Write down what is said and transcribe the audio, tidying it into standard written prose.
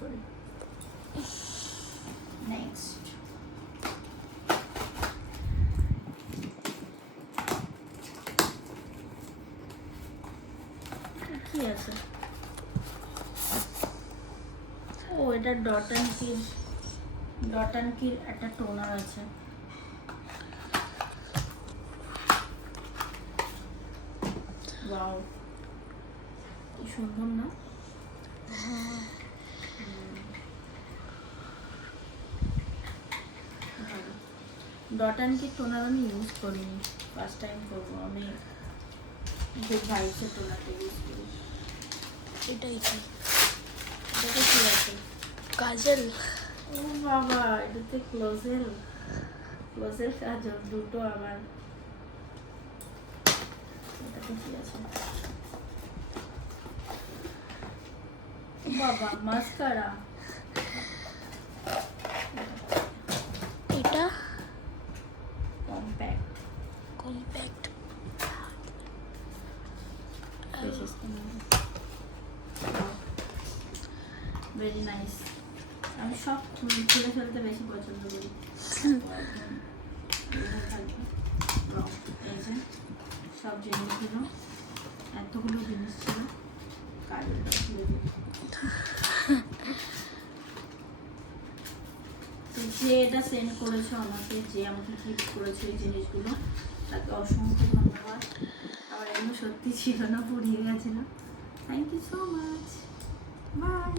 করি। নেক্সট কি আছে? ও এটা ডট অ্যান্ড কির একটা টোনার আছে। ওয়াও, কি সুন্দর না? ডট অ্যান্ড কির টোনার আমি ইউজ করিনি, ফার্স্ট টাইম করবো। আমি গুড ভাইবসের টোনারটা ইউজ করি। এটাই কি? এটাতে কি আছে? কাজল। ও বাবা, এটাতে ক্লোজেল কাজল দুটো আবার। এটাতে কি আছে? বাবা, মাস্কারা। এটা কম্প্যাক্ট। Very nice. আমি সব খুলে ফেলতে বেশি পছন্দ করি। এই যে সব জিনিসগুলো, এতগুলো জিনিস ছিল, কাজলটা খুলে দিই। তো যে এটা সেন্ড করেছো আমাকে, যে আমাকে গিফট করেছো এই জিনিসগুলো, তাকে অসংখ্য ধন্যবাদ। আমার এগুলো সত্যি ছিল না, পুড়িয়ে গেছিলো। Thank you so much. By.